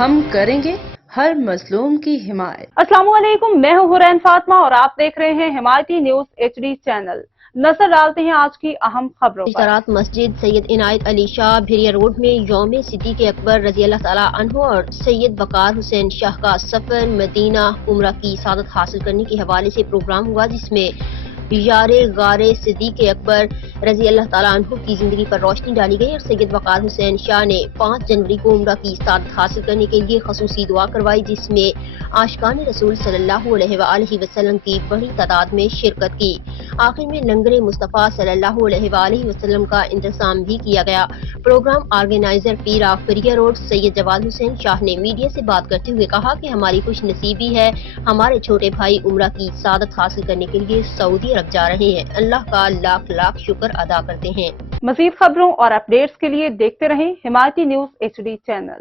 ہم کریں گے ہر مظلوم کی حمایت۔ السلام علیکم، میں ہوں حرین فاطمہ اور آپ دیکھ رہے ہیں حمایتی نیوز HD چینل۔ نظر ڈالتے ہیں آج کی اہم خبروں پر۔ اشتراک مسجد سید عنایت علی شاہ بھیریا روڈ میں یوم صدیق اکبر رضی اللہ تعالیٰ عنہ اور سید وقار حسین شاہ کا سفر مدینہ عمرہ کی سعادت حاصل کرنے کے حوالے سے پروگرام ہوا، جس میں یار غار صدیق اکبر رضی اللہ تعالیٰ عنہ کی زندگی پر روشنی ڈالی گئی اور سید وقار حسین شاہ نے 5 جنوری کو عمرہ کی سعادت حاصل کرنے کے لیے خصوصی دعا کروائی، جس میں عاشقان رسول صلی اللہ علیہ وآلہ وسلم کی بڑی تعداد میں شرکت کی۔ آخر میں لنگر مصطفیٰ صلی اللہ علیہ وآلہ وسلم کا انتظام بھی کیا گیا۔ Program organizer Pir of Bhiria road Syed Jawad Hussain Shah نے میڈیا سے بات کرتے ہوئے کہا کہ ہماری خوش نصیبی ہے، ہمارے چھوٹے بھائی عمرہ کی سعادت حاصل کرنے کے لیے سعودی عرب جا رہے ہیں۔ اللہ کا لاکھ لاکھ شکر ادا کرتے ہیں۔ مزید خبروں اور اپڈیٹس کے لیے دیکھتے رہیں حمایتی نیوز HD چینل۔